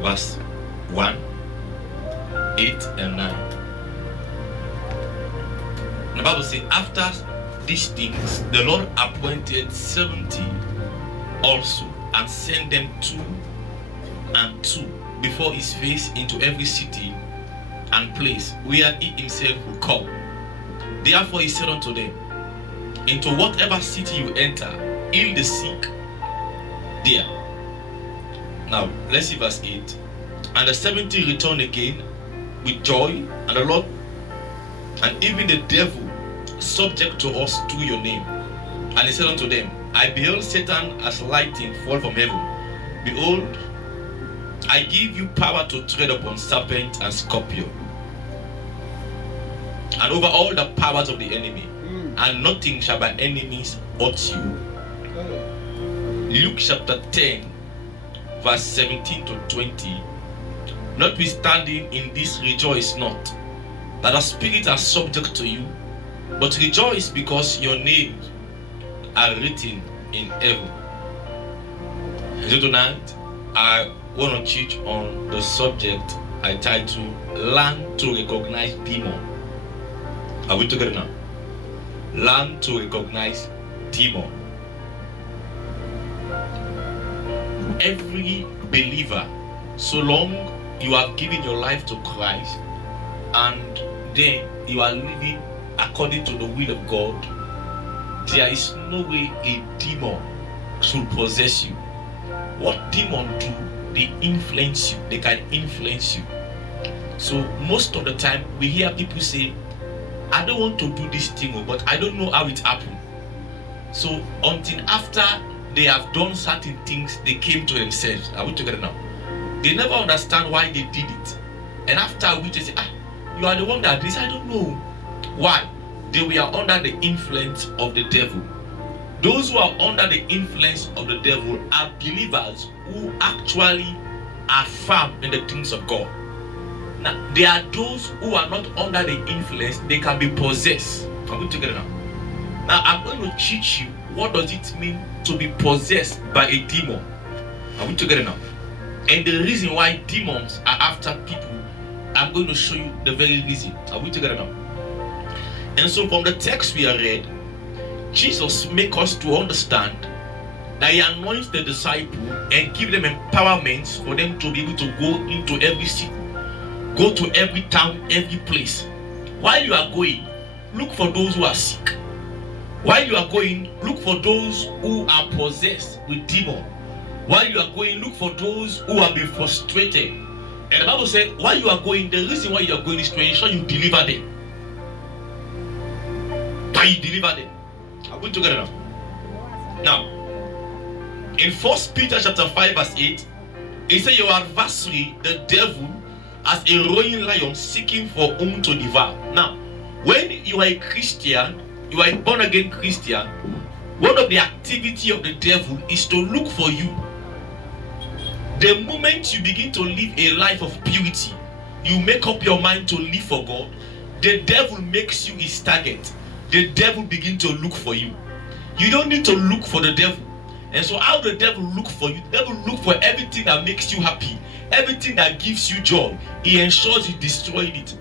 verse 1, 8 and 9. The Bible says, after these things, the Lord appointed 70 also, and sent them 2 and 2 before his face into every city and place where he himself will come. Therefore he said unto them, into whatever city you enter, heal the sick there. Now let's see verse 8. And the 70 returned again with joy, and the Lord, and even the devil, subject to us through your name. And he said unto them, I beheld Satan as lightning fall from heaven. Behold, I give you power to tread upon serpent and scorpion, and over all the powers of the enemy, and nothing shall by enemies hurt you. Luke chapter 10, verse 17 to 20. Notwithstanding in this rejoice not, that the spirits are subject to you, but rejoice because your names are written in heaven. So tonight, I want to teach on the subject I titled, Learn to Recognize Demon. Are we together now? Learn to recognize demon. Every believer, so long you have given your life to Christ and then you are living according to the will of God, there is no way a demon should possess you. What demons do, they influence you. They can influence you. So most of the time we hear people say, I don't want to do this thing, but I don't know how it happened. So until after they have done certain things, they came to themselves. Are we together now? They never understand why they did it. And after which they say, you are the one that did this. I don't know. Why? They were under the influence of the devil. Those who are under the influence of the devil are believers who actually are firm in the things of God. Now, there are those who are not under the influence, they can be possessed. Are we together now? Now, I'm going to teach you what does it mean to be possessed by a demon. Are we together now? And the reason why demons are after people, I'm going to show you the very reason. Are we together now? And so from the text we have read, Jesus makes us to understand that he anoints the disciples and give them empowerment for them to be able to go into every city, go to every town, every place. While you are going, look for those who are sick. While you are going, look for those who are possessed with demons. While you are going, look for those who have been frustrated. And the Bible says, while you are going, the reason why you are going is to ensure you deliver them. That you deliver them. Are we together now? Now, in 1 Peter chapter 5 verse 8, it says your adversary, the devil, as a roaring lion seeking for whom to devour. Now, when you are a Christian, you are a born again Christian, one of the activity of the devil is to look for you. The moment you begin to live a life of purity, you make up your mind to live for God, the devil makes you his target. The devil begins to look for you. You don't need to look for the devil. And so how the devil look for you? The devil look for everything that makes you happy, everything that gives you joy. He ensures he destroys it.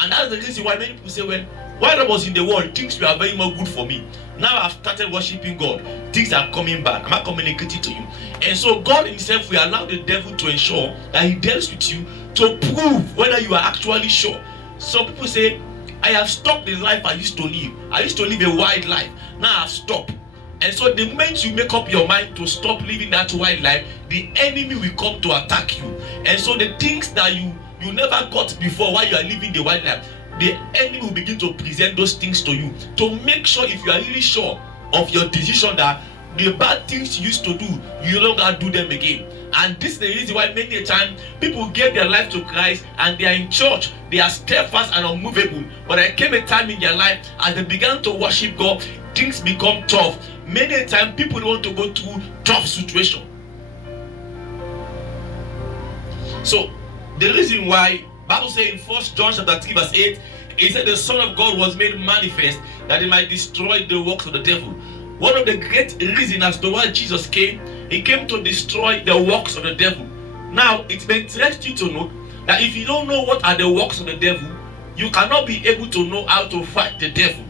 And that's the reason why many people say, well, while I was in the world, things were very much good for me. Now I've started worshiping God. Things are coming back. Am I communicating to you? And so God himself will allow the devil to ensure that he deals with you to prove whether you are actually sure. Some people say, I have stopped the life I used to live. I used to live a wild life. Now I've stopped. And so the moment you make up your mind to stop living that wild life, the enemy will come to attack you. And so the things that you never got before while you are living the wild life, the enemy will begin to present those things to you to make sure, if you are really sure of your decision, that the bad things you used to do, you no longer do them again. And this is the reason why many a time people gave their life to Christ and they are in church, they are steadfast and unmovable. But there came a time in their life as they began to worship God, things become tough. Many a time people don't want to go through tough situation. So the reason why Bible says in 1 John chapter 3 verse 8, it said the Son of God was made manifest that he might destroy the works of the devil. One of the great reasons as to why Jesus came, he came to destroy the works of the devil. Now, it may interest you to know that if you don't know what are the works of the devil, you cannot be able to know how to fight the devil.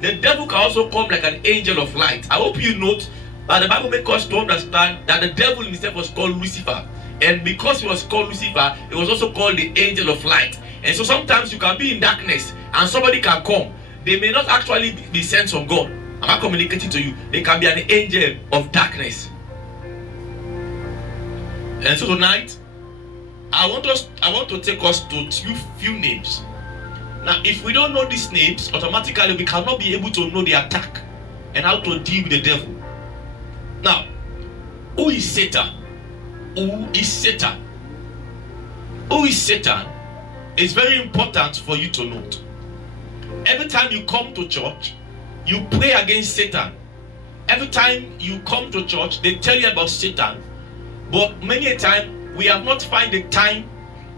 The devil can also come like an angel of light. I hope you note that the Bible makes us to understand that the devil himself was called Lucifer. And because he was called Lucifer, he was also called the angel of light. And so sometimes you can be in darkness and somebody can come. They may not actually be sent from God. Am I communicating to you? They can be an angel of darkness. And so tonight, I want to take us to few names. Now, if we don't know these names, automatically we cannot be able to know the attack and how to deal with the devil. Now, who is Satan? Who is Satan? Who is Satan? It's very important for you to note. Every time you come to church, you pray against Satan. Every time you come to church, they tell you about Satan. But many a time, we have not found the time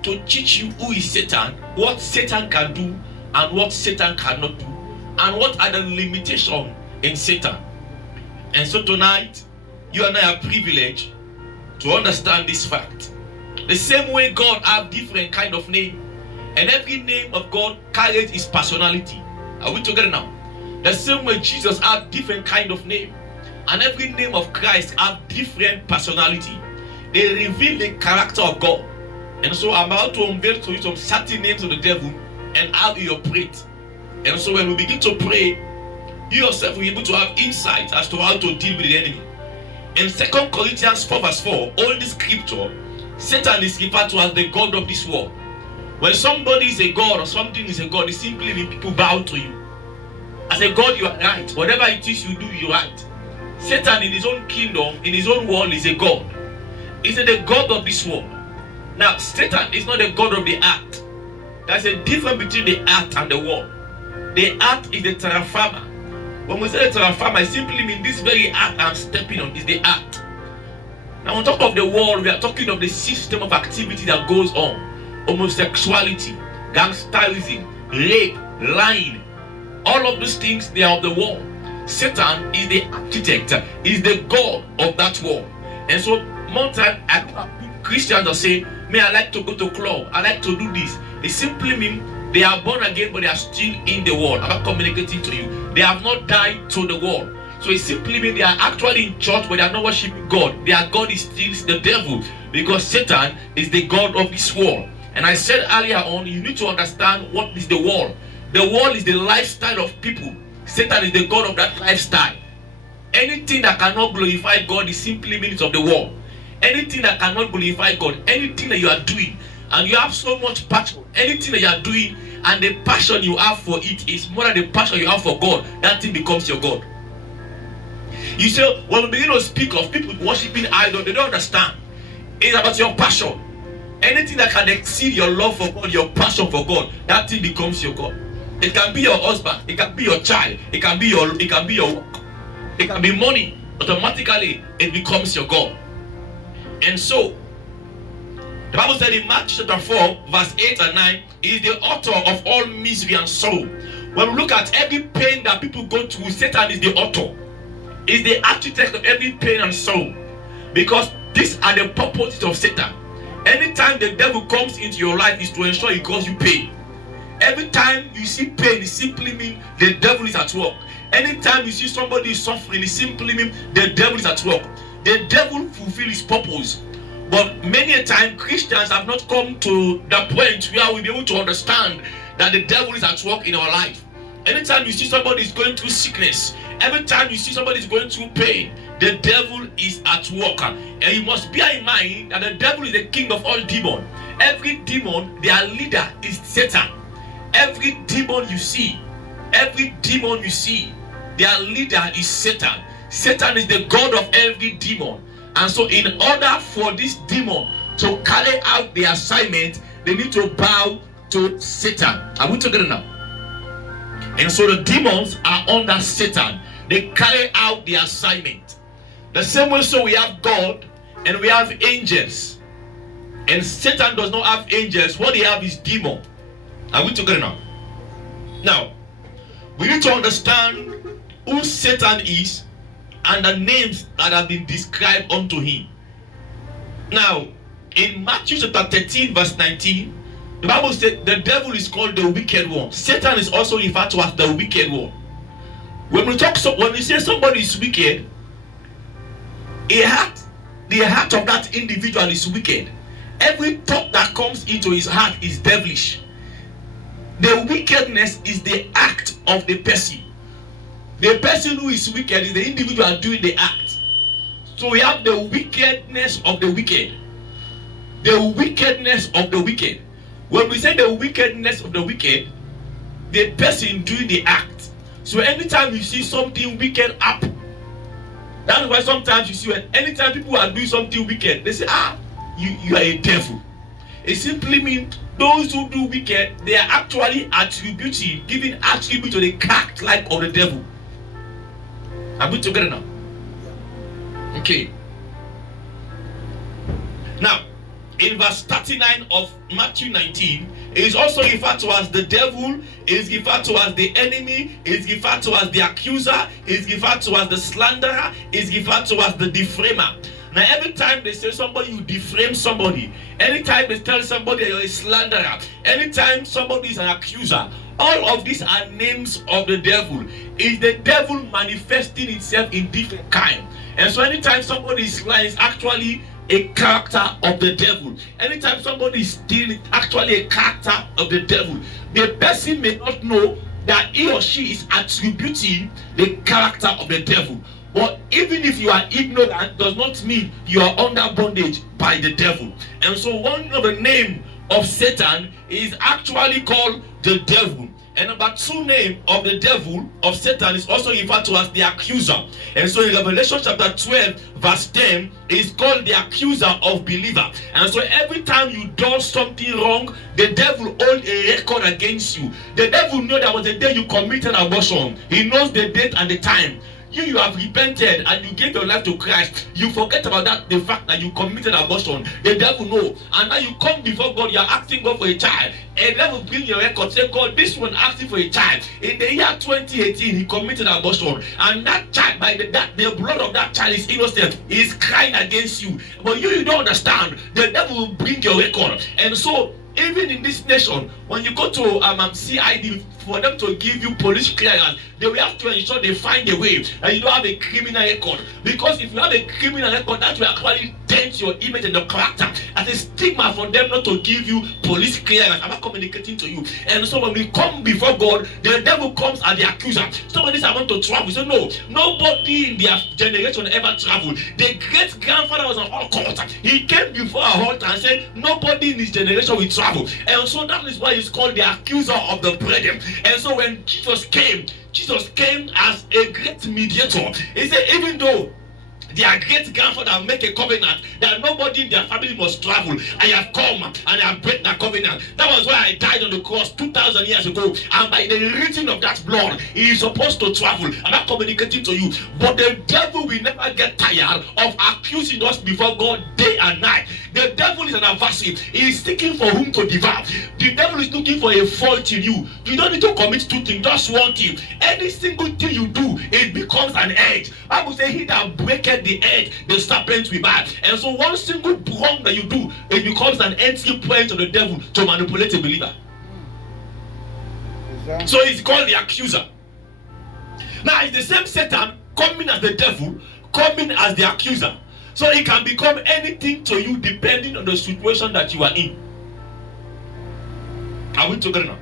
to teach you who is Satan, what Satan can do, and what Satan cannot do, and what are the limitations in Satan. And so tonight, you and I are privileged to understand this fact. The same way God has different kind of name, and every name of God carries his personality. Are we together now? The same way Jesus has different kind of name, and every name of Christ has different personality. They reveal the character of God. And so I'm about to unveil to you some certain names of the devil and how he operates. And so when we begin to pray, you yourself will be able to have insight as to how to deal with the enemy. In 2 Corinthians 4 verse 4, all this scripture, Satan is referred to as the God of this world. When somebody is a God or something is a God, it simply means people bow to you. As a God, you are right. Whatever it is you do, you're right. Satan in his own kingdom, in his own world, is a God. He's the God of this world. Now, Satan is not the God of the earth. There's a difference between the earth and the world. The earth is the terra firma. When we say the terra firma, it simply means this very earth I'm stepping on is the earth. Now, on top of the world, we are talking of the system of activity that goes on. Homosexuality, gangsterism, rape, lying. All of these things, they are of the world. Satan is the architect, is the God of that world. And so, more time, Christians are saying, "May I like to go to club, I like to do this." It simply means they are born again, but they are still in the world. I'm not communicating to you. They have not died to the world. So it simply means they are actually in church, but they are not worshiping God. Their God is still the devil, because Satan is the God of this world. And I said earlier on, you need to understand what is the world. The world is the lifestyle of people. Satan is the God of that lifestyle. Anything that cannot glorify God is simply means of the world. Anything that cannot glorify God, anything that you are doing, and you have so much passion, anything that you are doing, and the passion you have for it is more than the passion you have for God, that thing becomes your God. You say, when we begin to speak of people worshiping idols, they don't understand. It's about your passion. Anything that can exceed your love for God, your passion for God, that thing becomes your God. It can be your husband, it can be your child, it can be your work, it can be money. Automatically, it becomes your God. And so, the Bible said in Mark chapter 4, verse 8 and 9, he is the author of all misery and sorrow. When we look at every pain that people go through, Satan is the author. He's the architect of every pain and sorrow. Because these are the purposes of Satan. Anytime the devil comes into your life is to ensure he causes you pain. Every time you see pain, it simply means the devil is at work. Anytime you see somebody suffering, it simply means the devil is at work. The devil fulfills his purpose. But many a time, Christians have not come to the point where we'll be able to understand that the devil is at work in our life. Anytime you see somebody is going through sickness, every time you see somebody is going through pain, the devil is at work. And you must bear in mind that the devil is the king of all demons. Every demon, their leader is Satan. Every demon you see, their leader is Satan. Satan is the God of every demon. And so in order for this demon to carry out the assignment, they need to bow to Satan. Are we together now? And so the demons are under Satan. They carry out the assignment. The same way, so we have God and we have angels. And Satan does not have angels. What they have is demon. Are we together now? Now, we need to understand who Satan is and the names that have been described unto him. Now, In Matthew chapter 13, verse 19, the Bible says the devil is called the wicked one. Satan is also referred to as the wicked one. When we say somebody is wicked, the heart of that individual is wicked. Every thought that comes into his heart is devilish. The wickedness is the act of the person. The person who is wicked is the individual doing the act. So we have the wickedness of the wicked. The wickedness of the wicked. When we say the wickedness of the wicked, the person doing the act. So anytime you see something wicked happen, that's why sometimes you see when anytime people are doing something wicked, they say, you are a devil. It simply means those who do wicked, they are actually giving attribute to the character like of the devil. Are we together now? Okay. Now, in verse 39 of Matthew 19, it is also referred to as the devil, it is referred to as the enemy, it is referred to as the accuser, it is referred to as the slanderer, it is referred to as the defamer. Now, every time they say somebody, you defame somebody. Anytime they tell somebody you're a slanderer, anytime somebody is an accuser, all of these are names of the devil. It's the devil manifesting itself in different kind. And so anytime somebody is lying, it's actually a character of the devil. Anytime somebody is stealing, it's actually a character of the devil. The person may not know that he or she is attributing the character of the devil. But even if you are ignorant, does not mean you are under bondage by the devil. And so one of the name of Satan is actually called the devil. And number two name of the devil, of Satan, is also referred to as the accuser. And so in Revelation chapter 12, verse 10, is called the accuser of believer. And so every time you do something wrong, the devil holds a record against you. The devil knows that was the day you committed abortion. He knows the date and the time. You have repented and you gave your life to Christ. You forget about that, the fact that you committed abortion. The devil knows. And now you come before God, you are asking God for a child. And the devil bring your record, say, God, this one asking for a child. In the year 2018, he committed abortion. And that child, the blood of that child is innocent. He is crying against you. But you don't understand. The devil will bring your record. And so, even in this nation, when you go to CID, for them to give you police clearance, they will have to ensure they find a way that you don't have a criminal record. Because if you have a criminal record, that will actually dent your image and your character. As a stigma for them not to give you police clearance. I'm not communicating to you. And so when we come before God, the devil comes as the accuser. Somebody says, I want to travel. So no, nobody in their generation ever traveled. The great grandfather was an occult. He came before a altar and said, nobody in his generation will travel. And so that is why he's called the accuser of the brethren. And so when Jesus came as a great mediator. He said, even though their great grandfather make a covenant that nobody in their family must travel, I have come and I have break that covenant. That was why I died on the cross 2,000 years ago. And by the reason of that blood, he is supposed to travel. I'm not communicating to you. But the devil will never get tired of accusing us before God day and night. The devil is an adversary. He is seeking for whom to devour. The devil is looking for a fault in you. You don't need to commit two things, just one thing. Any single thing you do, it becomes an edge. Bible says, he that breaketh the edge, the serpent will bite. And so one single wrong that you do, it becomes an entry point of the devil to manipulate a believer. So it's called the accuser. Now it's the same Satan coming as the devil, coming as the accuser. So it can become anything to you depending on the situation that you are in. Are we together now?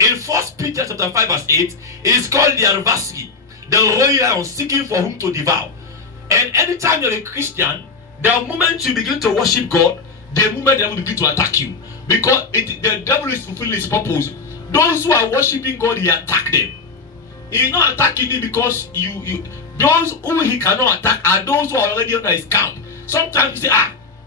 In 1 Peter chapter 5 verse 8, it is called the adversary, the royal seeking for whom to devour. And anytime you're a Christian, the moment you begin to worship God, the moment the devil begin to attack you. Because the devil is fulfilling his purpose. Those who are worshiping God, he attack them. He is not attacking you because those who he cannot attack are those who are already under his camp. Sometimes you say,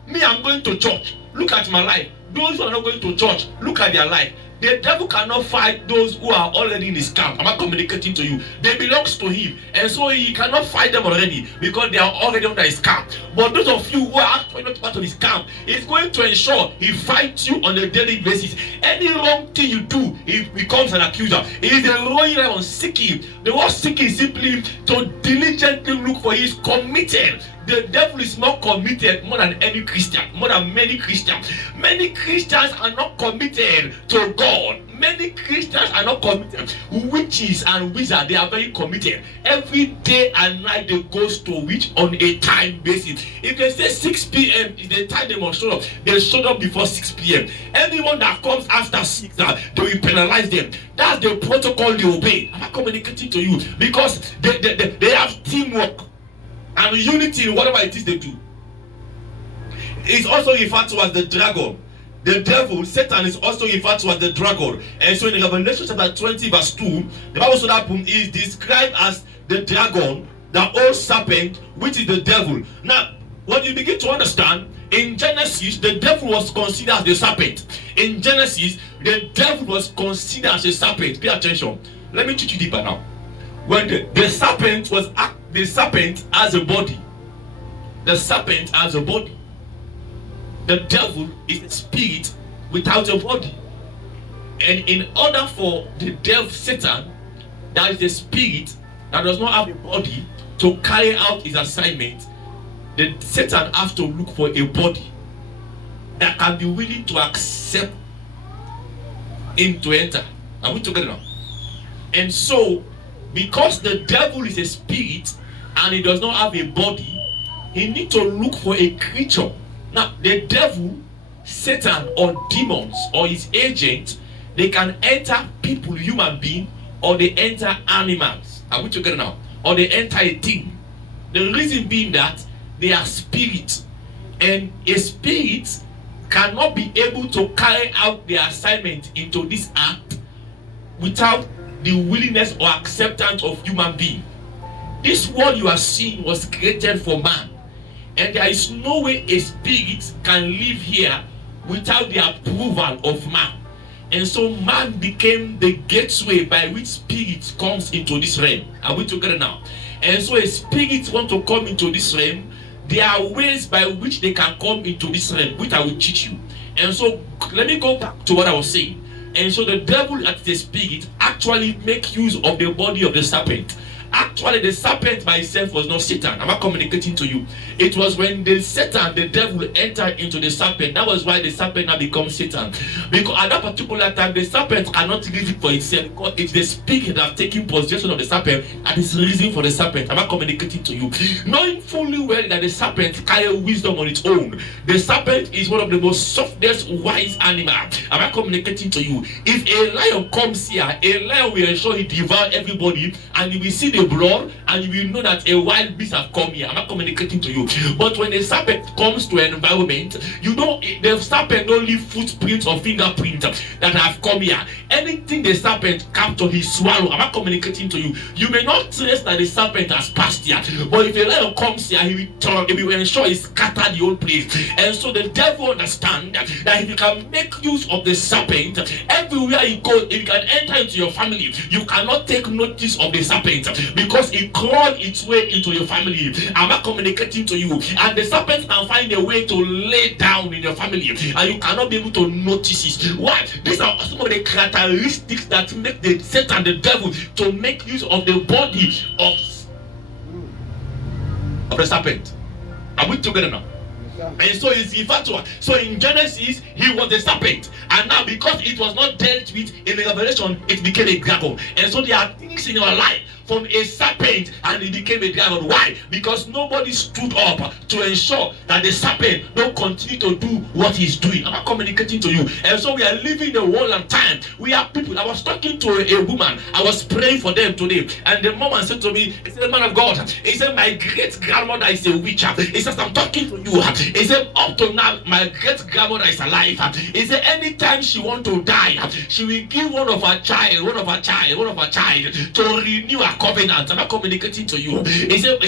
me, I'm going to church. Look at my life. Those who are not going to church, look at their life. The devil cannot fight those who are already in his camp. I'm not communicating to you. They belongs to him. And so he cannot fight them already because they are already under his camp. But those of you who are actually not part of his camp, he's going to ensure he fights you on a daily basis. Any wrong thing you do, he becomes an accuser. He is a royal on seeking. The word seeking is simply to diligently look for. He is committed. the devil is more committed more than any Christian, more than many Christians. Many Christians are not committed to God. Many Christians are not committed. Witches and wizards, they are very committed. Every day and night they go to witch on a time basis. If they say 6 p.m. is the time they must show up, they show up before 6 p.m. Anyone that comes after 6, they will penalize them. That's the protocol they obey. I'm not communicating to you because they have teamwork and unity in whatever it is they do. It's also referred to as the dragon. The devil, Satan, is also referred to as the dragon. And so in Revelation chapter 20 verse 2, the Bible said that is described as the dragon, the old serpent, which is the devil. Now, when you begin to understand, in Genesis, the devil was considered as the serpent. In Genesis, the devil was considered as a serpent. Pay attention. Let me teach you deeper now. When the serpent has a body. The serpent has a body. The devil is a spirit without a body. And in order for the devil, Satan, that is the spirit that does not have a body, to carry out his assignment, the Satan has to look for a body that can be willing to accept him to enter. Are we together now? And so, because the devil is a spirit and he does not have a body, he needs to look for a creature. Now, the devil, Satan, or demons, or his agents, they can enter people, human beings, or they enter animals. Are we together now? Or they enter a thing. The reason being that they are spirits. And a spirit cannot be able to carry out their assignment into this act without the willingness or acceptance of human being. This world you are seeing was created for man. And there is no way a spirit can live here without the approval of man. And so man became the gateway by which spirit comes into this realm. Are we together now? And so a spirit want to come into this realm. There are ways by which they can come into this realm, which I will teach you. And so let me go back to what I was saying. And so the devil as the spirit actually make use of the body of the serpent. Actually, the serpent by itself was not Satan. I'm not communicating to you. It was when the Satan, the devil, entered into the serpent. That was why the serpent now becomes Satan. Because at that particular time, the serpent cannot reason for itself. Because it's the spirit that has taken possession of the serpent and is reasoning for the serpent. I'm not communicating to you. Knowing fully well that the serpent carries wisdom on its own. The serpent is one of the most softest, wise animals. I'm not communicating to you. If a lion comes here, a lion will ensure he devours everybody, and you will see the blood, and you will know that a wild beast have come here. I'm not communicating to you. But when a serpent comes to an environment, you know the serpent don't leave footprints or fingerprints that have come here. Anything the serpent capture, he swallow. I'm not communicating to you. You may not trace that the serpent has passed here, but if a lion comes here, he will ensure he scatter the whole place. And so the devil understand that if you can make use of the serpent, everywhere you go, if you can enter into your family, you cannot take notice of the serpent because it crawled its way into your family. I'm not communicating to you. And the serpent can find a way to lay down in your family, and you cannot be able to notice it. Why? These are some of the characteristics that make the Satan, the devil, to make use of the body of the serpent. Are we together now? And so it's referred to. So in Genesis, he was the serpent, and now because it was not dealt with in the Revelation, it became a dragon. And so there are things in your life from a serpent and it became a dragon. Why? Because nobody stood up to ensure that the serpent don't continue to do what he's doing. I'm not communicating to you. And so we are living the world and time. We are people. I was talking to a woman. I was praying for them today, and the woman said to me, he said, "Man of God," he said, "my great grandmother is a witch." He says, "I'm talking to you." He said, "Up to now, my great grandmother is alive." He said, "Anytime she want to die, she will give one of her child to renew her covenant." I'm not communicating to you. He said,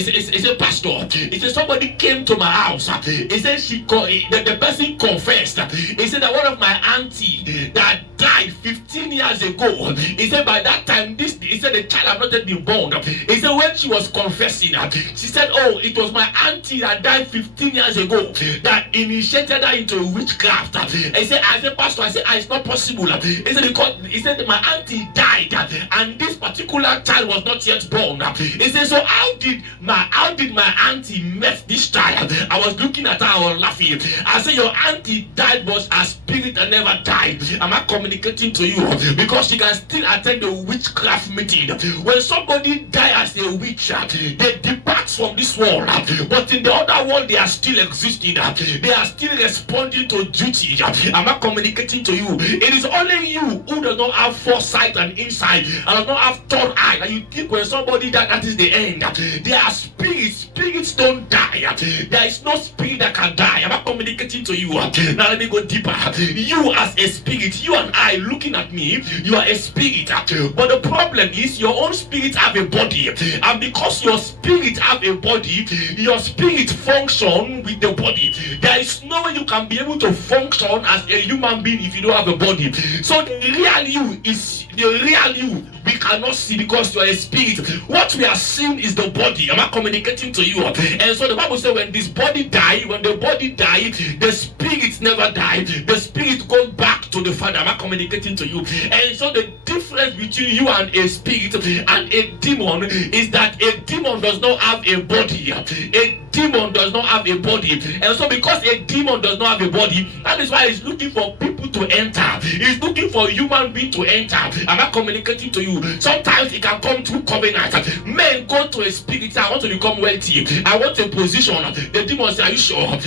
"Pastor," he said, "somebody came to my house." He said, the person confessed. He said that one of my auntie that died 15 15 years ago, he said by that time, he said the child had not yet been born. He said when she was confessing, she said, oh, it was my auntie that died 15 years ago that initiated her into witchcraft. He said, I said, Pastor, it's not possible. He said my auntie died and this particular child was not yet born. He said, so how did my auntie met this child? I was looking at her, I was laughing. I said, your auntie died, but her spirit never died. Am I communicating to you? Because she can still attend the witchcraft meeting. When somebody dies as a witch, they depart from this world, but in the other world they are still existing. They are still responding to duty. Am I communicating to you? It is only you who does not have foresight and insight and does not have third eye, and you think when somebody dies that is the end. They are spirits don't die. There is no spirit that can die. Am I communicating to you? Now let me go deeper. You as a spirit, you and I looking at me, you are a spirit, but the problem is your own spirit have a body, and because your spirit have a body, your spirit function with the body. There is no way you can be able to function as a human being if you don't have a body. So the real you is the real you we cannot see because you are a spirit. What we are seeing is the body. Am I communicating to you? And so the Bible says when this body dies, when the body dies, the spirit never dies. The spirit goes back to the Father. Am I communicating to you? And so the difference between you and a spirit and a demon is that a demon does not have a body. A demon does not have a body. And so because a demon does not have a body, that is why he's looking for people to enter. He's looking for human beings to enter. Am I communicating to you? Sometimes it can come through covenant. Men go to a spirit, I want to become wealthy, I want a position. The demon say, are you sure?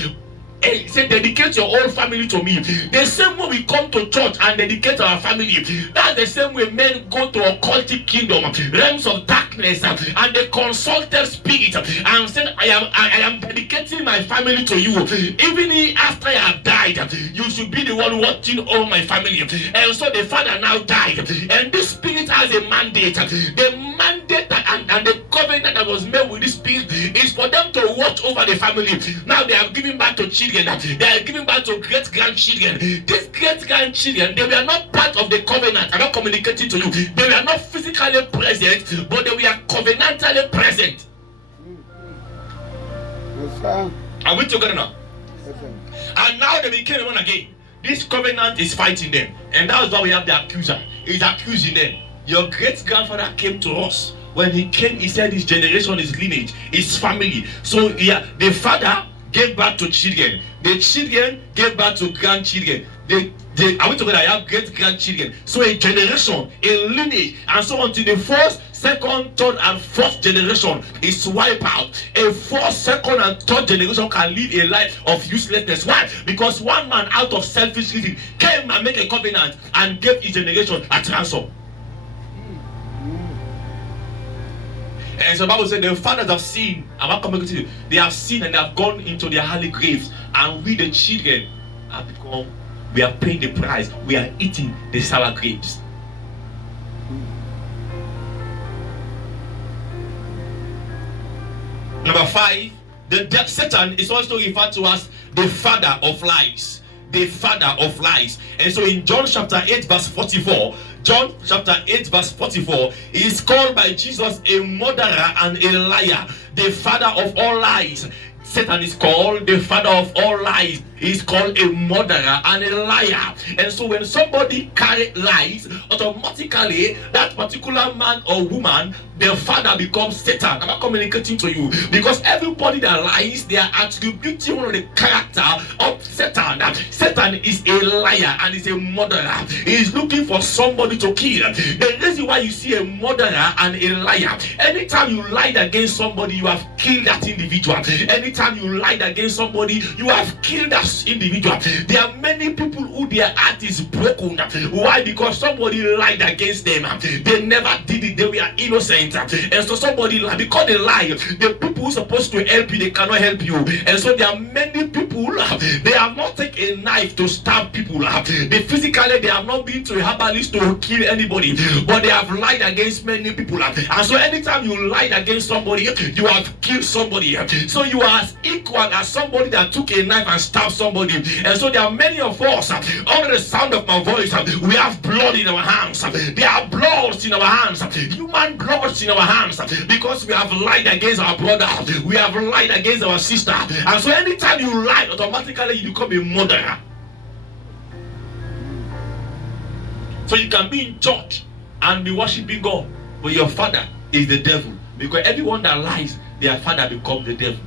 He said, dedicate your whole family to me. The same way we come to church and dedicate our family, that's the same way men go to occultic kingdom, realms of darkness, and they consulted spirit and said, I am dedicating my family to you. Even after I have died, you should be the one watching all my family. And so the father now died, and this spirit has a mandate. The mandate and the covenant that was made with this spirit is for them to watch over the family. Now they are giving back to children. They are giving back to great-grandchildren. These great-grandchildren, they were not part of the covenant. I'm not communicating to you. They were not physically present, but they were covenantally present. Yes, sir. Are we together now? Yes, sir. And now they became one again. This covenant is fighting them. And that's why we have the accuser. He's accusing them. Your great-grandfather came to us. When he came, he said his generation, his lineage, his family. So yeah, the father gave birth to children. The children gave birth to grandchildren. Are we together? I have great grandchildren. So a generation, a lineage, and so on to the first, second, third, and fourth generation is wiped out. A fourth, second, and third generation can live a life of uselessness. Why? Because one man, out of selfish reason, came and made a covenant and gave his generation a ransom. And so the Bible said the fathers have seen, I'm not coming to you, they have seen and they have gone into their early graves, and we the children have become, we are paying the price, we are eating the sour grapes. Number 5, Satan is also referred to as the father of lies. The father of lies. And so in John chapter 8 verse 44, John chapter 8 verse 44, he is called by Jesus a murderer and a liar, the father of all lies. Satan is called the father of all lies. He's called a murderer and a liar. And so when somebody carries lies, automatically that particular man or woman, their father becomes Satan. I'm not communicating to you, because everybody that lies, they are attributing one of the character of Satan. Satan is a liar and is a murderer. He is looking for somebody to kill. The reason why you see a murderer and a liar, anytime you lied against somebody, you have killed that individual. Anytime you lied against somebody, you have killed that individual. There are many people who their heart is broken. Why? Because somebody lied against them. They never did it. They were innocent. And so somebody lied. Because they lie, the people who are supposed to help you, they cannot help you. And so there are many people, they have not taken a knife to stab people. They physically, they have not been to a herbalist to kill anybody, but they have lied against many people. And so anytime you lied against somebody, you have killed somebody. So you are as equal as somebody that took a knife and stabbed somebody. And so there are many of us, under the sound of my voice, we have blood in our hands. There are bloods in our hands, human bloods in our hands, because we have lied against our brother, we have lied against our sister. And so anytime you lie, automatically you become a murderer. So you can be in church and be worshiping God, but your father is the devil, because everyone that lies, their father becomes the devil.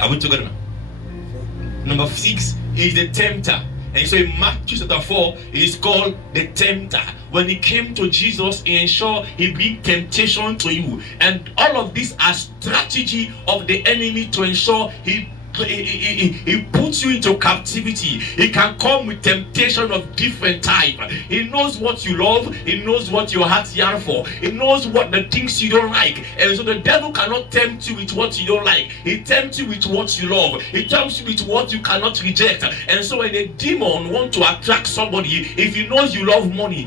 Are we together now? Number 6 is the tempter. And so in Mark chapter 4, it is called the tempter. When he came to Jesus, he ensured he bring temptation to you. And all of this are strategy of the enemy to ensure he puts you into captivity. He can come with temptation of different type. He knows what you love. He knows what your heart yearns for. He knows what the things you don't like. And so the devil cannot tempt you with what you don't like. He tempts you with what you love. He tempts you with what you cannot reject. And so when a demon wants to attract somebody, if he knows you love money,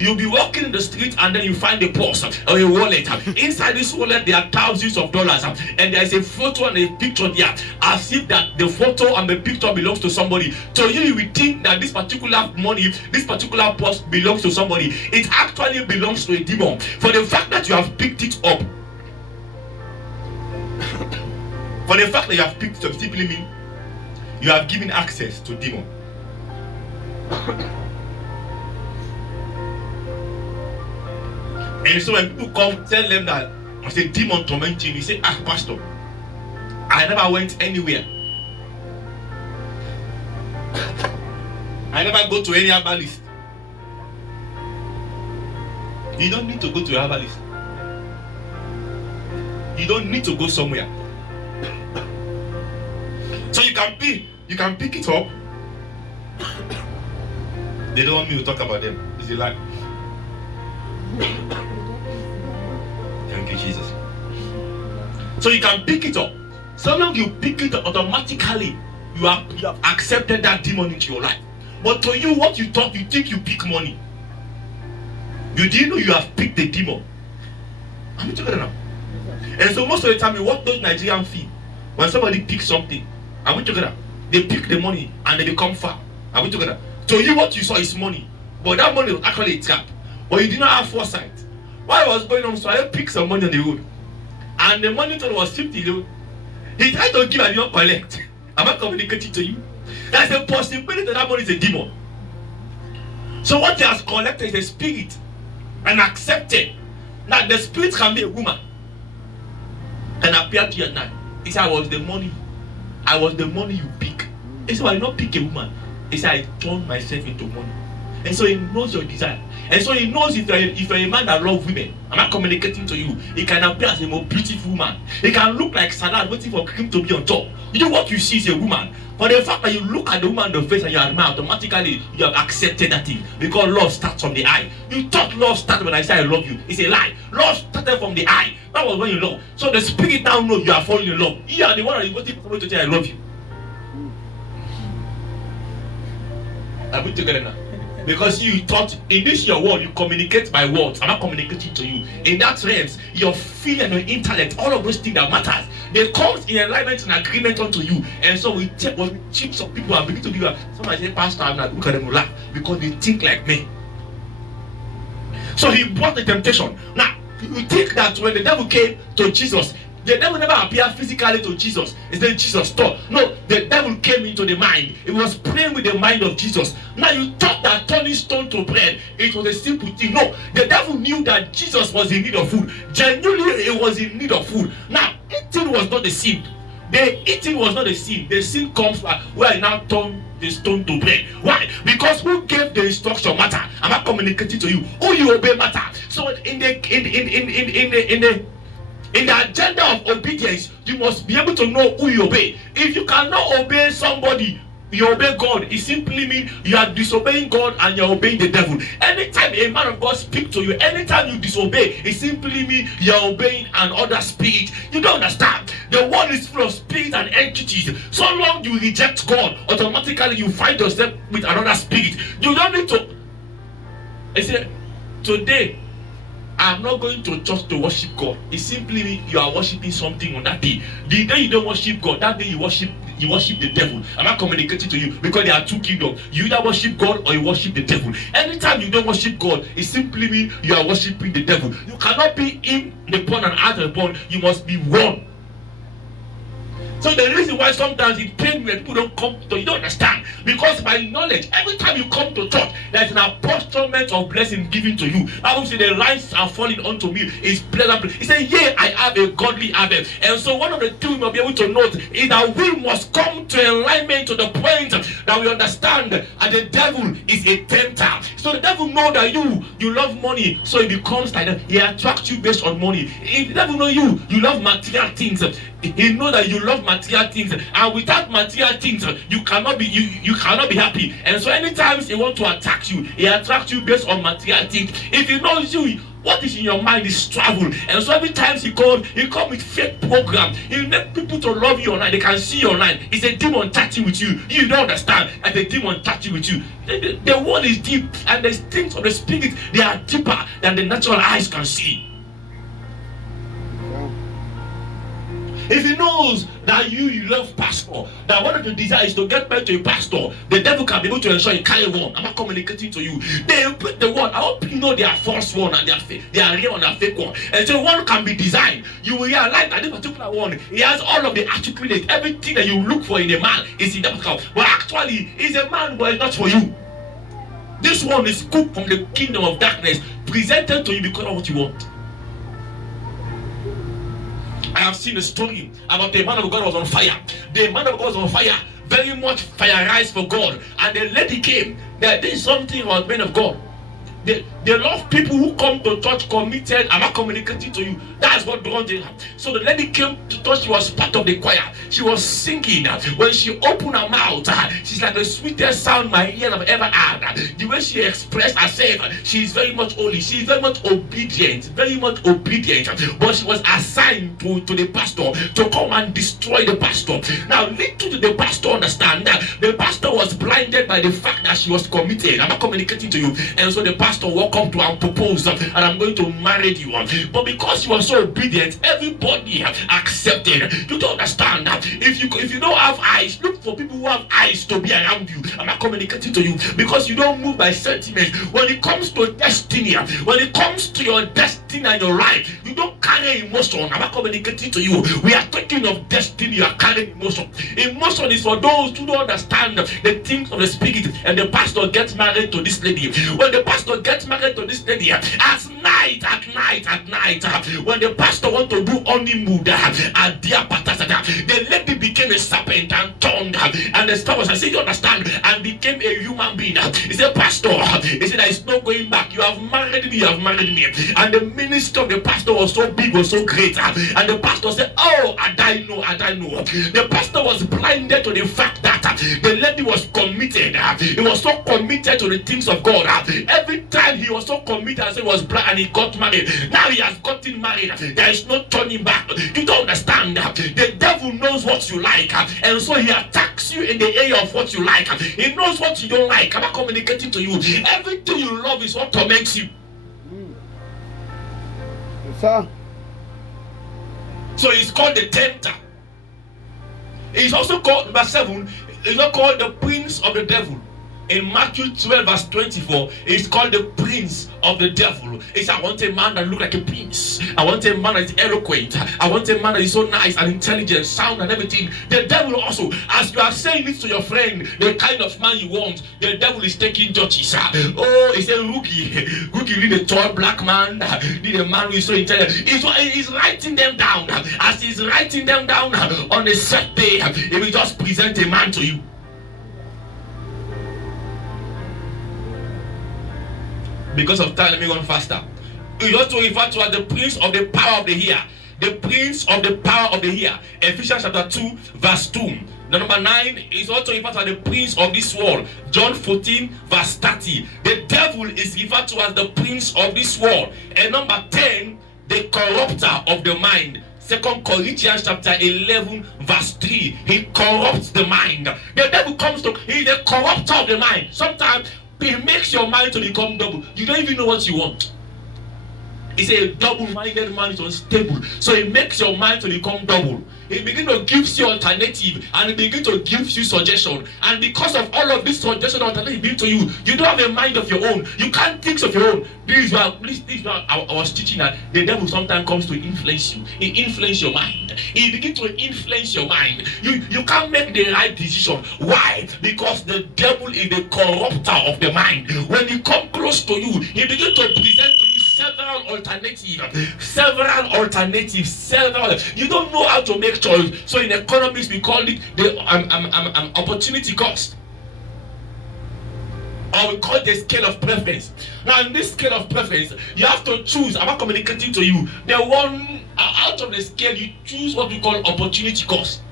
you'll be walking in the street and then you find a purse or a wallet. Inside this wallet there are thousands of dollars, and there's a photo and a picture there, as if that the photo and the picture belongs to somebody. So you will think that this particular money, this particular purse belongs to somebody. It actually belongs to a demon. For the fact that you have picked it up, for the fact that you have picked it up, simply mean you have given access to demon. And so when people come, tell them that I say demon tormenting, you say, pastor, I never went anywhere. I never go to any herbalist. You don't need to go to a herbalist. You don't need to go somewhere. So you can pick it up. They don't want me to talk about them. It's a lie. Thank you, Jesus. So you can pick it up. So long you pick it up, automatically you have accepted that demon into your life. But to you, what you thought, you think you pick money. You didn't know you have picked the demon. Are we together now? And so most of the time, you watch those Nigerian films. When somebody picks something, are we together? They pick the money and they become far. Are we together? To you, what you saw is money. But that money was actually a trap. But you did not have foresight. While I was going on, so I picked some money on the road. And the money was 50. He tried to give and not collect. Am I communicating to you? There's a possibility that money is a demon. So what he has collected is a spirit and accepted. Now the spirit can be a woman and appear to you at night. He said, I was the money you pick. He said, I did not pick a woman. He said, I turned myself into money. And so he knows your desire. And so he knows if you're a man that loves women, I'm not communicating to you, he can appear as a more beautiful woman. He can look like salad waiting for him to be on top. You know what you see is a woman. But the fact that you look at the woman in the face and you admire, automatically you have accepted that thing. Because love starts from the eye. You thought love started when I say I love you. It's a lie. Love started from the eye. That was when you love. So the spirit now knows you are falling in love. You are the one that is waiting for somebody to say I love you. Are we together now? Because you thought in this your world, you communicate by words. I'm not communicating to you. In that sense, your feeling and your intellect, all of those things that matters, they come in alignment and agreement unto you. And so we check when we cheap some people and begin to give somebody say, Pastor, I'm not, look at them laugh because they think like me. So he brought the temptation. Now, you think that when the devil came to Jesus, the devil never appeared physically to Jesus. It's then Jesus taught. No, the devil came into the mind. It was playing with the mind of Jesus. Now you thought that turning stone to bread, it was a simple thing. No, the devil knew that Jesus was in need of food. Genuinely, he was in need of food. Now, eating was not the sin. The eating was not the sin. The sin comes where I now turn the stone to bread. Why? Because who gave the instruction matter? I'm not communicating to you. Who you obey matter. So in the agenda of obedience, you must be able to know who you obey. If you cannot obey somebody, you obey God, it simply means you are disobeying God and you are obeying the devil. Anytime a man of God speaks to you, anytime you disobey, it simply means you are obeying another spirit. You don't understand. The world is full of spirits and entities. So long you reject God, automatically you find yourself with another spirit. You don't need to. I said, today, I'm not going to church to worship God. It simply means you are worshiping something on that day. The day you don't worship God, that day you worship the devil. I'm not communicating to you because there are two kingdoms. You either worship God or you worship the devil. Anytime you don't worship God, it simply means you are worshiping the devil. You cannot be in the pond and out of the pond. You must be one. So the reason why sometimes it pains me when people don't come to you don't understand. Because by knowledge, every time you come to church, there's an apportionment of blessing given to you. Bible says the lines are falling onto me. It's pleasant. He said, yea, I have a godly harvest. And so one of the things we must be able to note is that we must come to alignment to the point that we understand that the devil is a tempter. So the devil knows that you love money, so it becomes like that. He attracts you based on money. If the devil knows you love material things, he knows that you love material things, and without material things, you cannot be happy. And so anytime he wants to attack you, he attacks you based on material things. If he knows you, what is in your mind is travel. And so every time he comes with fake program. He make people to love you online. They can see you online. It's a demon touching with you. You don't understand. And the demon touching with you. The word is deep, and the things of the spirit, they are deeper than the natural eyes can see. If he knows that you love pastor, that one of your desires is to get married to a pastor, the devil can be able to ensure you carry one. I'm not communicating to you. They put the one. I hope you know they are false one and they are real and they are fake one. And so one can be designed. You will realize that this particular one, he has all of the attributes, everything that you look for in a man is in that particular. But actually, he's a man, but it's not for you. This one is cooked from the kingdom of darkness, presented to you because of what you want. I have seen a story about the man of God was on fire. The man of God was on fire, very much fireized for God. And the lady came. There is something about men of God. They love people who come to church committed. I'm not communicating to you. That's what draws them. So the lady came to church. She was part of the choir. She was singing. When she opened her mouth, she's like the sweetest sound my ear have ever heard. The way she expressed herself, she's very much holy. She's very much obedient. Very much obedient. But she was assigned to the pastor to come and destroy the pastor. Now, little did the pastor understand that the pastor was blinded by the fact that she was committed. I'm not communicating to you. And so the pastor walked up to her and proposed, and I'm going to marry you. But because she was so obedient, everybody accepted. You don't understand that if you don't have eyes, look for people who have eyes to be around you. I'm not communicating to you because you don't move by sentiment. When it comes to destiny, when it comes to your destiny and your life, you don't carry emotion. I'm not communicating to you. We are talking of destiny. You are carrying emotion. Emotion is for those who don't understand the things of the spirit. And the pastor gets married to this lady. When the pastor gets married to this lady, at night, when the pastor want to do honeymoon at their patasada, the lady became a serpent and turned, and the star was, I say, you understand, and became a human being. He said, pastor, he said, there is no going back. You have married me, And the ministry of the pastor was so big, was so great, and the pastor said, oh, I know. The pastor was blinded to the fact that the lady was committed. He was so committed to the things of God. Every time he was so committed, as he was blind, and he got married. Now he has gotten married. There is no turning back. You don't understand. The devil knows what you like, and so he attacks you in the area of what you like. He knows what you don't like. I'm not communicating to you. Everything you love is what torments you. Yes, sir. So he's called the tempter. He's also called, number 7, he's not called the prince of the devil. In Matthew 12 verse 24, it's called the prince of the devil. It's, I want a man that looks like a prince. I want a man that is eloquent. I want a man that is so nice and intelligent, sound and everything. The devil also, as you are saying this to your friend, the kind of man you want, the devil is taking judges. Oh, it's a rookie need a tall black man, need a man who is so intelligent. He's writing them down. As he's writing them down on a set day, he will just present a man to you. Because of time, let me run faster. We also refer to as the prince of the power of the air. The prince of the power of the air. Ephesians chapter 2, verse 2. The number 9 is also referred to as the prince of this world. John 14, verse 30. The devil is referred to as the prince of this world. And number 10, the corrupter of the mind. 2 Corinthians chapter 11, verse 3. He corrupts the mind. The devil comes to, he's the corrupter of the mind. Sometimes it makes your mind to become double. You don't even know what you want. He said a double-minded man is unstable. So it makes your mind to become double. It begins to give you alternative, and it begins to give you suggestion. And because of all of this suggestion alternative given to you, you don't have a mind of your own. You can't think of your own. This is why I was teaching that the devil sometimes comes to influence you. He influences your mind. He begins to influence your mind. You can't make the right decision. Why? Because the devil is the corrupter of the mind. When he comes close to you, he begins to present to you several alternatives. You don't know how to make choice. So in economics, we call it the opportunity cost, or we call it the scale of preference. Now, in this scale of preference, you have to choose. I'm not communicating to you. The one out of the scale, you choose what we call opportunity cost.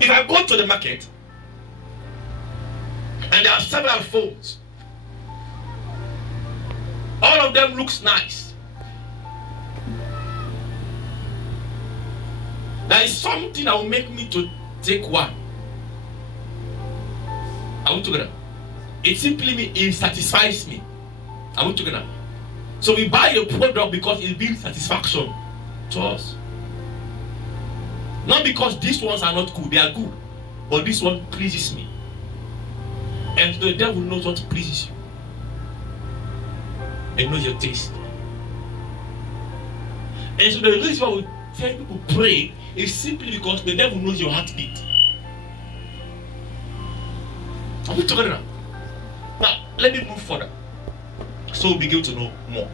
If I go to the market and there are several phones, all of them looks nice. There is something that will make me to take one. I want to get. It simply means it satisfies me. I want to get. So we buy the product because it brings satisfaction to us. Not because these ones are not good, they are good, but this one pleases me. And the devil knows what pleases you. He knows your taste. And so the reason why we tell people pray is simply because the devil knows your heartbeat. Are we together now? Now, let me move further, so we begin to know more.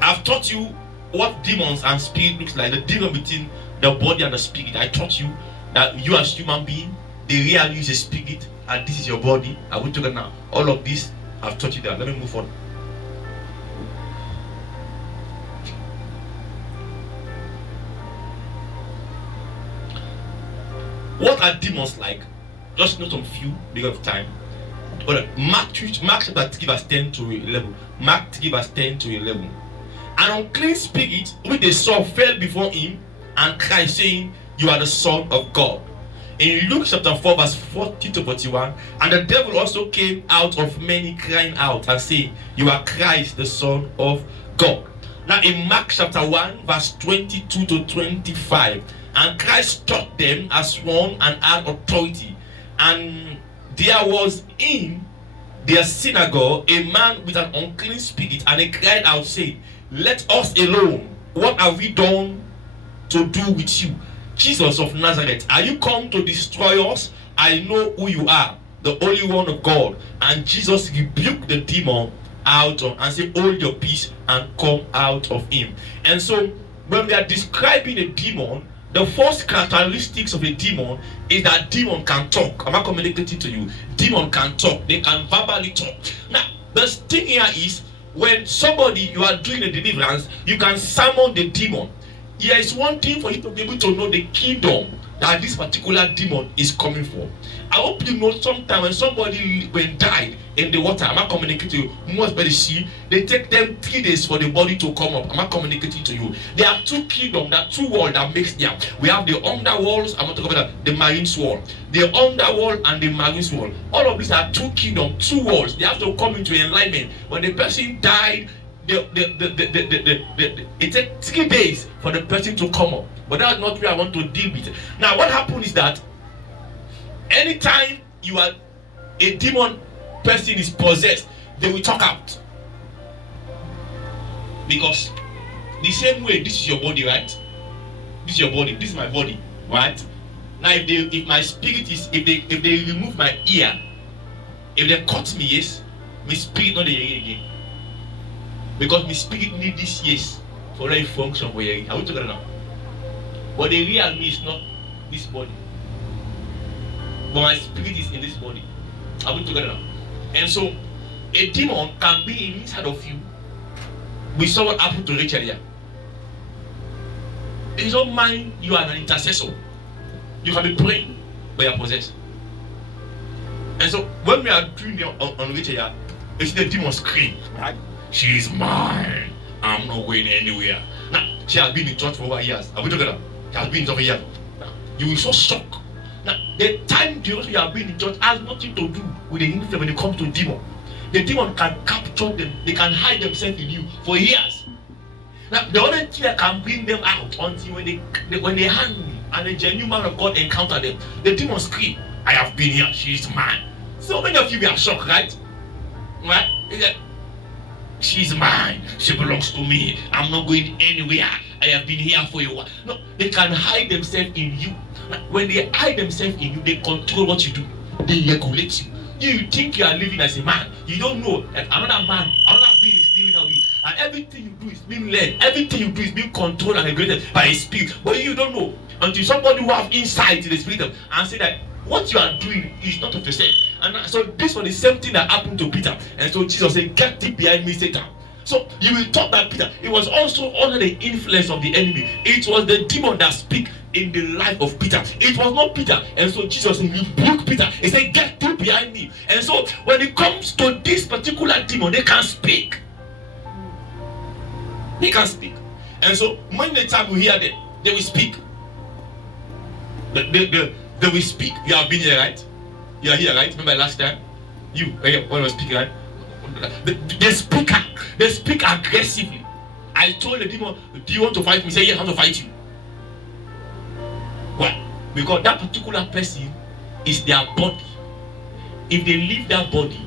I've taught you what demons and spirit looks like, the difference between the body and the spirit. I taught you that you as human being, the real you is a spirit, and this is your body. I will talk now. All of this, I've taught you that. Let me move on. What are demons like? Just note some few because of time. Mark chapter 3 verse 10 to 11. Mark 3 verse 10 to 11. An unclean spirit with the sword fell before him and cried, saying, "You are the Son of God." In Luke chapter 4 verse 40 to 41, and the devil also came out of many, crying out and saying, "You are Christ, the Son of God." Now in Mark chapter 1 verse 22 to 25, and Christ taught them as one and had authority, and there was in their synagogue a man with an unclean spirit, and he cried out, saying, "Let us alone. What have we done to do with you, Jesus of Nazareth? Are you come to destroy us? I know who you are, the Holy One of God." And Jesus rebuked the demon out of and said, "Hold your peace and come out of him." And so when we are describing a demon, the first characteristics of a demon is that demon can talk. I'm not communicating to you. Demon can talk. They can verbally talk. Now, the thing here is, when somebody, you are doing a deliverance, you can summon the demon. Here is one thing for you to be able to know the kingdom that this particular demon is coming from. I hope you know sometime when somebody died in the water, I'm not communicating to you, most by the sea, they take them 3 days for the body to come up. I'm not communicating to you. There are two kingdoms, there are two worlds that makes them. We have the underworlds, I'm not talking about the marine world. The underworld and the marine world. All of these are two kingdoms, two worlds. They have to come into alignment. When the person died, it takes 3 days for the person to come up. But that's not where I want to deal with. Now what happens is that anytime you are a demon person is possessed, they will talk out. Because the same way, this is your body, right? This is your body, this is my body, right? Now if my spirit is, if they remove my ear, if they cut me, yes, my spirit not the ear again. Because my spirit need this, yes, for a function for your ear. Are we together now? But the real me is not this body. But my spirit is in this body. Are we together now? And so a demon can be inside of you. We saw what happened to Rachel here. In your mind, you are an intercessor. You can be praying, but you are possessed. And so when we are doing it on Rachel here, you see the demon scream, right? She is mine. I'm not going anywhere. Now, she has been in church for over years. Are we together? She has been in church for years. Now, you will so shocked Now, the time duration you have been in church has nothing to do with the influence when it comes to demon. The demon can capture them, they can hide themselves in you for years. Now, the only thing that can bring them out until when they hang me and a genuine man of God encounter them, the demon scream, I have been here, she is mine. So many of you are shocked, right? Right? She's mine, she belongs to me, I'm not going anywhere, I have been here for a while. No, they can hide themselves in you. When they hide themselves in you, they control what you do, they regulate you. You think you are living as a man, you don't know that another man, another being is living on you, and everything you do is being led, everything you do is being controlled and regulated by a spirit. But you don't know until somebody who have insight in the spirit and say that what you are doing is not of yourself. And so this was the same thing that happened to Peter. And so Jesus said, get thee behind me, Satan. So you will talk that Peter, it was also under the influence of the enemy. It was the demon that speak in the life of Peter. It was not Peter. And so Jesus rebuked Peter. He said, get thee behind me. And so when it comes to this particular demon, they can speak. They can speak. And so when the time we hear them, they will speak. They will speak. You have been here, right? You are here, right? Remember last time? You, when I was speaking, right? They speak aggressively. I told the demon, do you want to fight me? He said, yes, I want to fight you. Why? Because that particular person is their body. If they leave that body,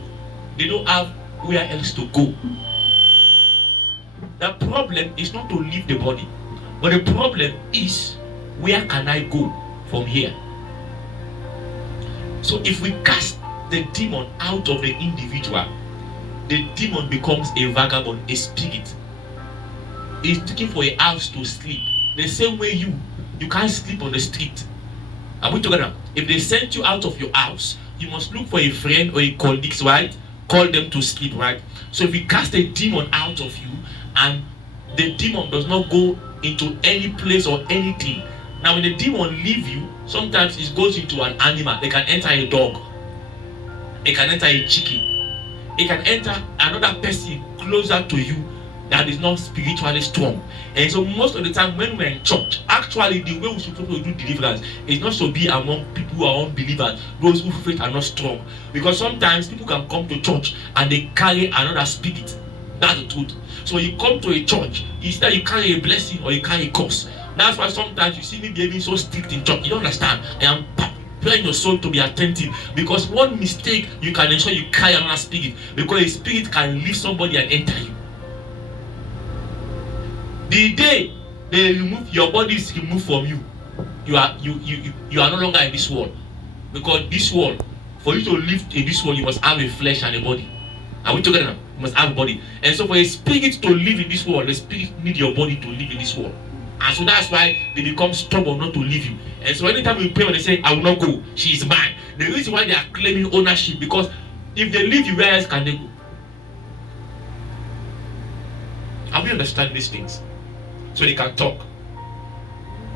they don't have where else to go. The problem is not to leave the body, but the problem is, where can I go from here? So if we cast the demon out of the individual, the demon becomes a vagabond, a spirit. He's looking for a house to sleep. The same way you can't sleep on the street. Are we together? If they sent you out of your house, you must look for a friend or a colleague, right? Call them to sleep, right? So if we cast a demon out of you and the demon does not go into any place or anything, now when the demon leave you, sometimes it goes into an animal. They can enter a dog. It can enter a chicken. It can enter another person closer to you that is not spiritually strong. And so most of the time when we're in church, actually the way we should do deliverance is not to be among people who are unbelievers, those whose faith are not strong. Because sometimes people can come to church and they carry another spirit. That's the truth. So you come to a church, either you carry a blessing or you carry a curse. That's why sometimes you see me behaving so strict in church. You don't understand. I am preparing your soul to be attentive, because one mistake you can ensure you carry another spirit, because a spirit can leave somebody and enter you. The day they remove your body is removed from you, you are no longer in this world, because this world, for you to live in this world, you must have a flesh and a body. Are we together now? You must have a body. And so for a spirit to live in this world, the spirit need your body to live in this world. And so that's why they become stubborn not to leave you. And so anytime we pray, when they say, I will not go, she is mine. The reason why they are claiming ownership, because if they leave you, where else can they go? Are we understanding these things? So they can talk.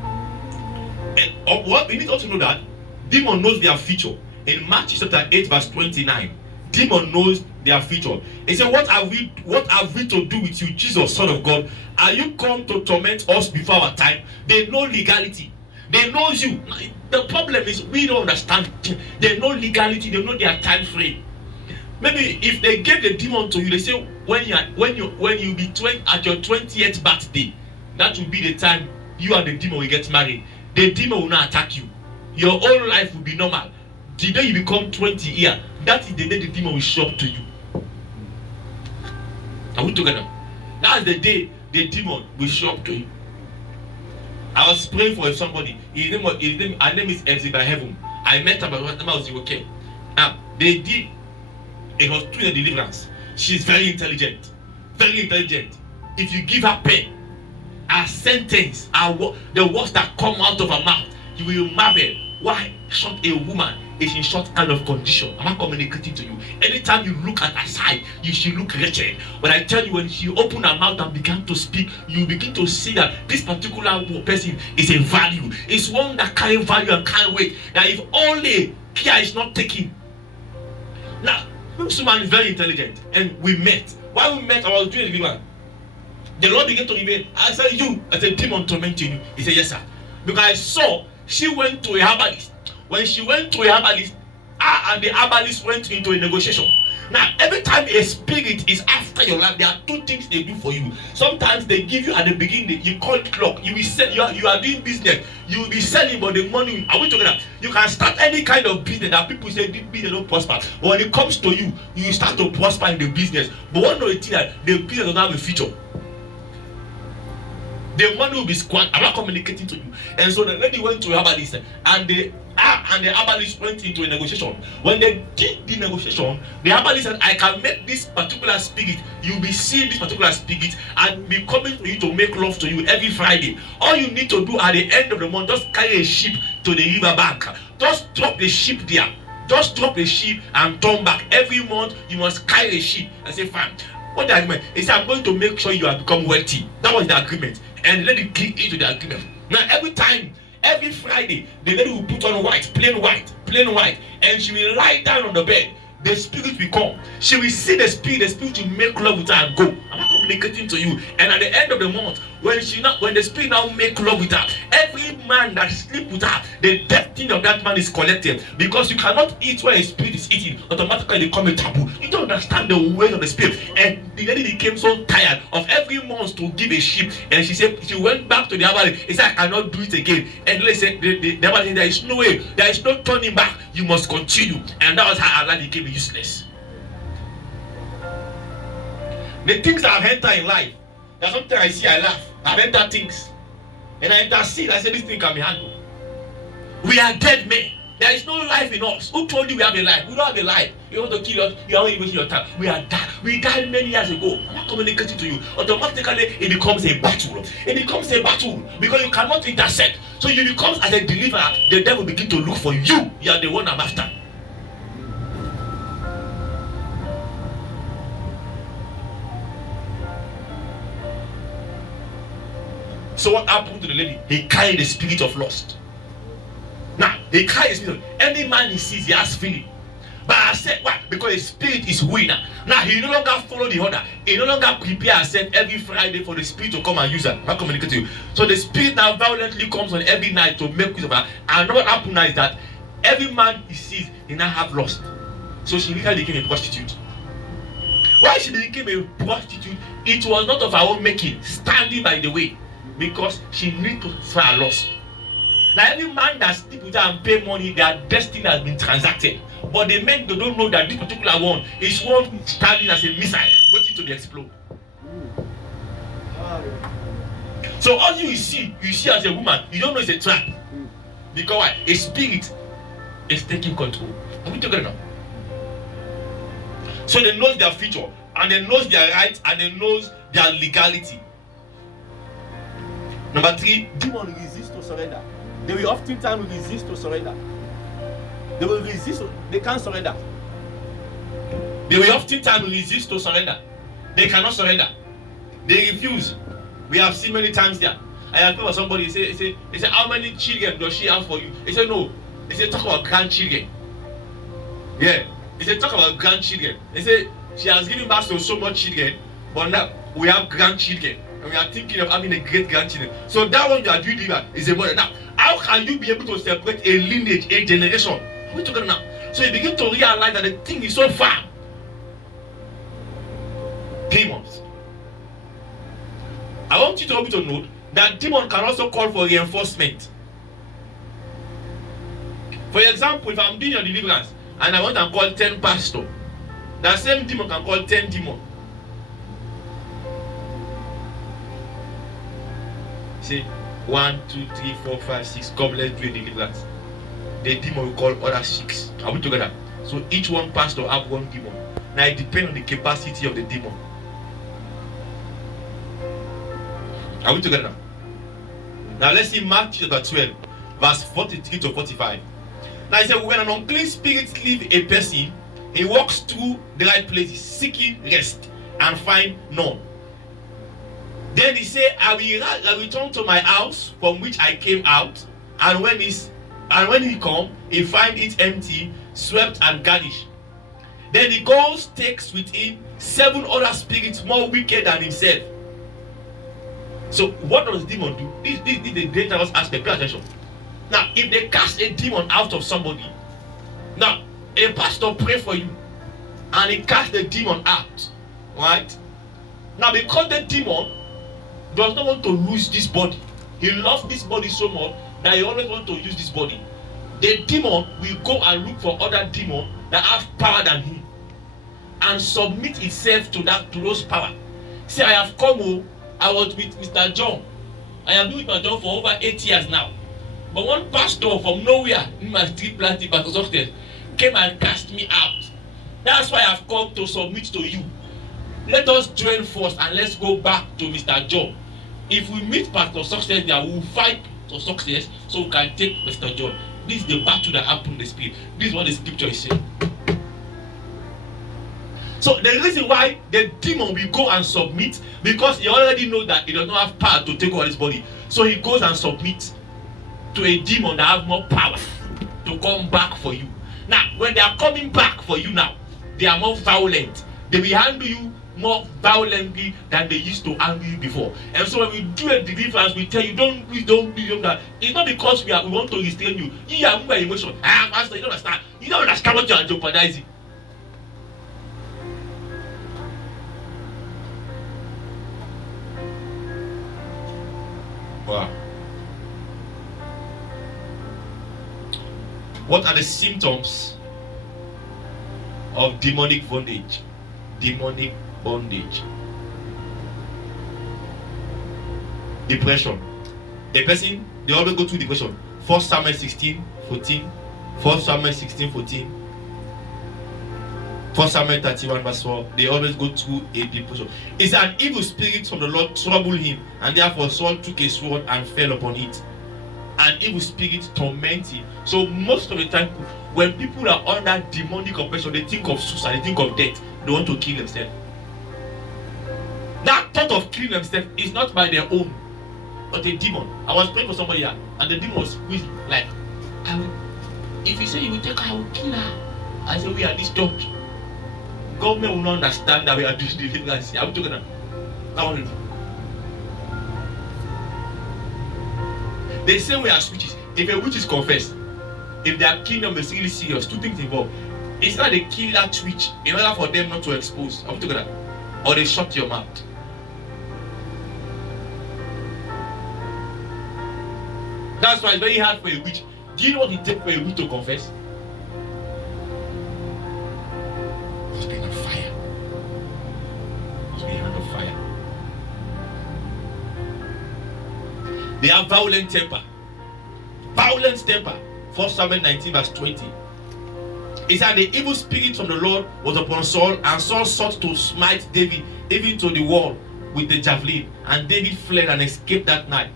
And what we need also to know that demon knows their future. In Mark chapter 8 verse 29, demon knows their future. He said, what have we to do with you, Jesus, Son of God? Are you come to torment us before our time? They know legality. They know you. The problem is we don't understand. They know legality. They know their time frame. Maybe if they gave the demon to you, they say when you be 20 at your 20th birthday, that will be the time you and the demon will get married. The demon will not attack you. Your whole life will be normal. The day you become 20 years, that is the day the demon will show up to you. Are we together? That's the day the demon will show up to you. I was praying for somebody. Her name is Elsie by Heaven. I met her, but her name was okay. Now it was through the deliverance. She's very intelligent. Very intelligent. If you give her pen, her sentence, the words that come out of her mouth, you will marvel why such a woman is in such kind of condition. Am I communicating to you? Anytime you look at her side, you should look wretched. But I tell you, when she opened her mouth and began to speak, you begin to see that this particular person is a value. It's one that carry value and carry weight. That if only care is not taken. Now, this woman is very intelligent, and we met. While we met, I was doing a deliverance. The Lord began to reveal. I said, demon tormenting you. He said, yes, sir. Because I saw she went to a herbalist when she went to a herbalist, and the herbalist went into a negotiation. Now, every time a spirit is after your life, there are two things they do for you. Sometimes they give you at the beginning, you call it luck. You will sell, you are doing business, you will be selling, but the money, are we together? You can start any kind of business that people say this business don't prosper. But when it comes to you, you start to prosper in the business. But one of the things that the business does not have a future. The money will be squandered. I'm not communicating to you. And so the lady went to a herbalist, and the herbalist went into a negotiation. When they did the negotiation, the herbalist said, I can make this particular spirit, you'll be seeing this particular spirit and be coming to you to make love to you every Friday. All you need to do at the end of the month, just carry a sheep to the river bank. Just drop the sheep there. Just drop the sheep and turn back. Every month, you must carry a sheep and say, fine. What the agreement? He said, I'm going to make sure you have become wealthy. That was the agreement. And the lady clicked into the agreement. Now, every Friday, the lady will put on white, plain white, and she will lie down on the bed. The spirit will come. She will see the spirit will make love with her and go. I'm not communicating to you. And at the end of the month, when the spirit now make love with her, every man that sleep with her, the destiny of that man is collected. Because you cannot eat where a spirit is eating. Automatically they become a taboo. You don't understand the way of the spirit. And the lady became so tired of every month to give a sheep. And she said, she went back to the herbalist. He said, I cannot do it again. And let's say the herbalist said, there is no way, there is no turning back. You must continue. And that was how her life became useless. The things that I've entered in life, that sometimes I see, I laugh. I've entered things. And I intercede. I say, this thing can be handled. We are dead men. There is no life in us. Who told you we have a life? We don't have a life. You want to kill us, you are only wasting your time. We are dead. We died many years ago. I'm not communicating to you. Automatically, it becomes a battle. It becomes a battle because you cannot intercept. So you become as a deliverer, the devil begin to look for you. You are the one I'm after. So what happened to the lady? He carried the spirit of lust. Now, he carried the spirit of any man he sees, he has feeling. But I said, why? Because the spirit is winner. Now, he no longer follow the order. He no longer prepare himself every Friday for the spirit to come and use her. Not communicate to you. So the spirit now violently comes on every night to make use of her. And what happened now is that every man he sees, he now have lust. So she literally became a prostitute. Why she became a prostitute? It was not of her own making, standing by the way. Because she needs to find her loss. Now, every man that sleep with her and pay money, their destiny has been transacted. But the men, they don't know that this particular one is one standing as a missile, waiting to be exploded. So all you see as a woman, you don't know it's a trap. Because why? A spirit is taking control. Are we together now? So they know their future, and they know their rights, and they know their legality. Number 3, demons resist to surrender. They will oftentimes resist to surrender. They will resist, they can't surrender. They will oftentimes resist to surrender. They cannot surrender. They refuse. We have seen many times there. I have heard somebody say, how many children does she have for you? He said, no. He said, talk about grandchildren. Yeah. He said, talk about grandchildren. He said, she has given birth to so much children, but now we have grandchildren. And we are thinking of having a great grandchildren. So that one you are doing is a mother. Now, how can you be able to separate a lineage, a generation? We're talking now. So you begin to realize that the thing is so far. Demons. I want you to be to know that demon can also call for reinforcement. For example, if I'm doing your deliverance and I want to call 10 pastors, that same demon can call 10 demons. Say 1, 2, 3, 4, 5, 6. Come, let's do a deliverance. The demon will call other 6. Are we together? So each one pastor have one demon. Now it depends on the capacity of the demon. Are we together now? Now let's see Mark chapter 12, verse 43 to 45. Now he said, when an unclean spirit leaves a person, he walks through the right places, seeking rest, and find none. Then he said, I will return to my house from which I came out, and when he come, he find it empty, swept and garnished. Then he goes, takes with him 7 other spirits more wicked than himself. So what does demon do? This is the dangerous aspect. Pay attention. Now, if they cast a demon out of somebody, now a pastor pray for you and he cast the demon out, right? Now, because the demon does not want to lose this body, he loves this body so much that he always wants to use this body. The demon will go and look for other demons that have power than him and submit itself to those power. See, I have come home. I was with Mr. John. I have been with Mr. John for over 8 years now. But one pastor from nowhere in my street planting Pastor Success came and cast me out. That's why I have come to submit to you. Let us join force and let's go back to Mr. John. If we meet Pastor Success there, we will fight for success so we can take Mr. John. This is the battle that happened in the spirit. This is what the scripture is saying. So the reason why the demon will go and submit, because he already knows that he does not have power to take over his body. So he goes and submits to a demon that has more power to come back for you. Now, when they are coming back for you now, they are more violent. They will handle you more violently than they used to handle you before. And so when we do a deliverance, we tell you, don't do that. It's not because we want to restrain you. You are moving emotion. Pastor, you don't understand. You don't understand what you are jeopardizing. Wow. What are the symptoms of demonic bondage? Demonic bondage. Depression. A person, they always go through depression. 1 Samuel 16:14. 1 Samuel 16:14. 1 Samuel 31 verse 4. They always go through a depression. It's an evil spirit from the Lord troubled him, and therefore Saul took a sword and fell upon it. An evil spirit torment him. So most of the time, when people are under demonic oppression, they think of suicide, they think of death. They want to kill themselves. That thought of killing themselves is not by their own, but a demon. I was praying for somebody here, and the demon was like, if you say you will take her, I will kill her. I said, we are this church. Government will not understand that we are doing deliverance. I'm talking about. They say we are witches. If a witch is confessed, if their kingdom is really serious, two things involved. It's not they kill that witch in order for them not to expose. I'm talking about. Or they shut your mouth. That's why it's very hard for a witch. Do you know what it takes for a witch to confess? Must be on fire. Must be on fire. They have violent temper. Violent temper. 1 Samuel 19 verse 20. It said the evil spirit from the Lord was upon Saul, and Saul sought to smite David even to the wall with the javelin, and David fled and escaped that night.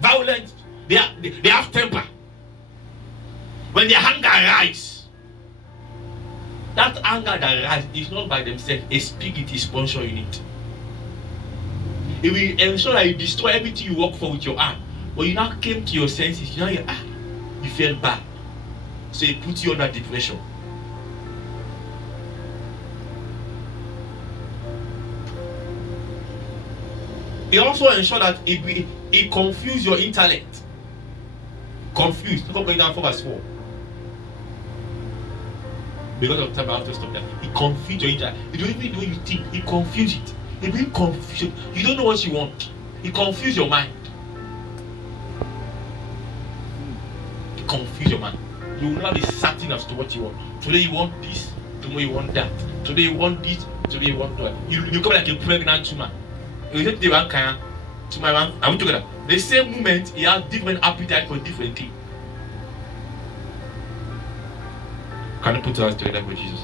Violent. They have temper. When their anger arises, that anger that arises is not by themselves. A spirit is sponsoring it. It will ensure that you destroy everything you work for with your hand. But you now came to your senses. You felt bad. So it puts you under depression. It also ensures that it confuses your intellect. Confused. Look up going down 4 verse 4. Because of time I have to stop that. It confuses your intellect. You don't even know what you think. It confuses it. It brings confusion. You don't know what you want. It confuses your mind. It confuses your mind. You will not be certain as to what you want. Today you want this. Tomorrow you want that. Today you want this. Today you want that. You become like a pregnant woman. You say today one kind. Tomorrow one. I'm together. The same moment he has different appetite for different things. Can you put us together for Jesus?